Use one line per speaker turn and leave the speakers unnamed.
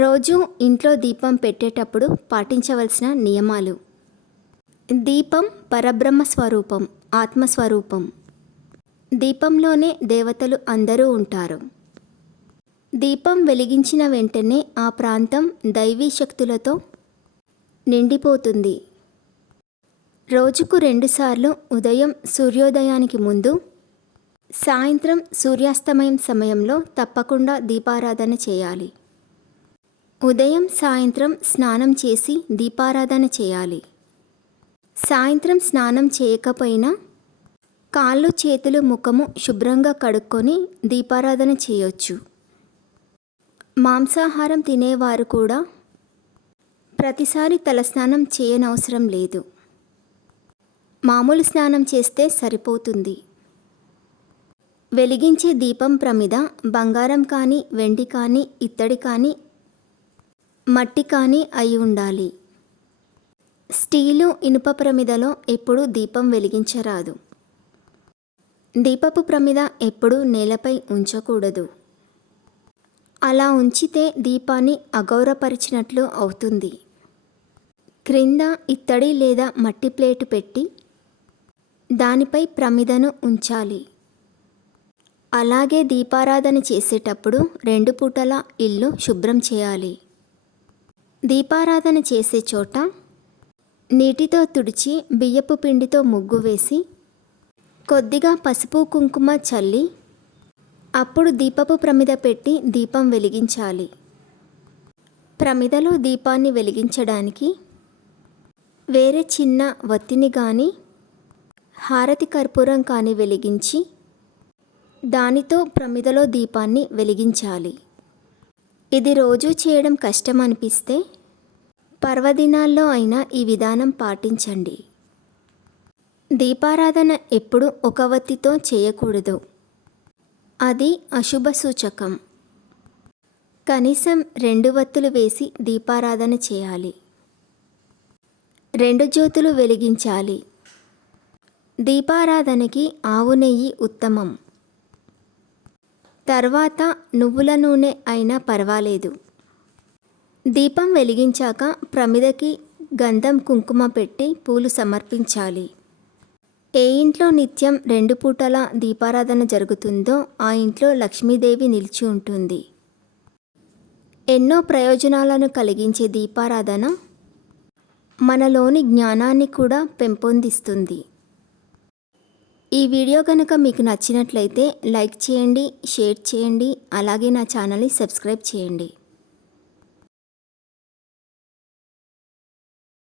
రోజు ఇంట్లో దీపం పెట్టేటప్పుడు పాటించవలసిన నియమాలు. దీపం పరబ్రహ్మ స్వరూపం ఆత్మస్వరూపం. దీపంలోనే దేవతలు అందరూ ఉంటారు. దీపం వెలిగించిన వెంటనే ఆ ప్రాంతం దైవీ శక్తులతో నిండిపోతుంది. రోజుకు రెండుసార్లు ఉదయం సూర్యోదయానికి ముందు సాయంత్రం సూర్యాస్తమయం సమయంలో తప్పకుండా దీపారాధన చేయాలి. ఉదయం సాయంత్రం స్నానం చేసి దీపారాధన చేయాలి. సాయంత్రం స్నానం చేయకపోయినా కాళ్ళు చేతులు ముఖము శుభ్రంగా కడుక్కొని దీపారాధన చేయొచ్చు. మాంసాహారం తినేవారు కూడా ప్రతిసారి తలస్నానం చేయనవసరం లేదు. మామూలు స్నానం చేస్తే సరిపోతుంది. వెలిగించే దీపం ప్రమిద బంగారం కానీ వెండి కానీ ఇత్తడి కానీ మట్టి కానీ అయి ఉండాలి. స్టీలు ఇనుప ప్రమిదలో ఎప్పుడూ దీపం వెలిగించరాదు. దీపపు ప్రమిద ఎప్పుడూ నేలపై ఉంచకూడదు. అలా ఉంచితే దీపాన్ని అగౌరవపరిచినట్లు అవుతుంది. క్రింద ఇత్తడి లేదా మట్టి ప్లేటు పెట్టి దానిపై ప్రమిదను ఉంచాలి. అలాగే దీపారాధన చేసేటప్పుడు రెండు పూటల ఇల్లు శుభ్రం చేయాలి. దీపారాధన చేసే చోట నీటితో తుడిచి బియ్యపు పిండితో ముగ్గు వేసి కొద్దిగా పసుపు కుంకుమ చల్లి అప్పుడు దీపపు ప్రమిద పెట్టి దీపం వెలిగించాలి. ప్రమిదలో దీపాన్ని వెలిగించడానికి వేరే చిన్న వత్తిని కానీ హారతి కర్పూరం కానీ వెలిగించి దానితో ప్రమిదలో దీపాన్ని వెలిగించాలి. ఇది రోజు చేయడం కష్టం అనిపిస్తే పర్వదినాల్లో అయినా ఈ విధానం పాటించండి. దీపారాధన ఎప్పుడు ఒక వత్తితో చేయకూడదు. అది అశుభ సూచకం. కనీసం రెండు వత్తులు వేసి దీపారాధన చేయాలి. రెండు జ్యోతులు వెలిగించాలి. దీపారాధనకి ఆవు నెయ్యి ఉత్తమం. తర్వాత నువ్వుల నూనె అయినా పర్వాలేదు. దీపం వెలిగించాక ప్రమిదకి గంధం కుంకుమ పెట్టి పూలు సమర్పించాలి. ఏ ఇంట్లో నిత్యం రెండు పూటల దీపారాధన జరుగుతుందో ఆ ఇంట్లో లక్ష్మీదేవి నిలిచి ఉంటుంది. ఎన్నో ప్రయోజనాలను కలిగించే దీపారాధన మనలోని జ్ఞానాన్ని కూడా పెంపొందిస్తుంది. ఈ వీడియో కనుక మీకు నచ్చినట్లయితే లైక్ చేయండి షేర్ చేయండి అలాగే నా ఛానల్ని సబ్స్క్రైబ్ చేయండి.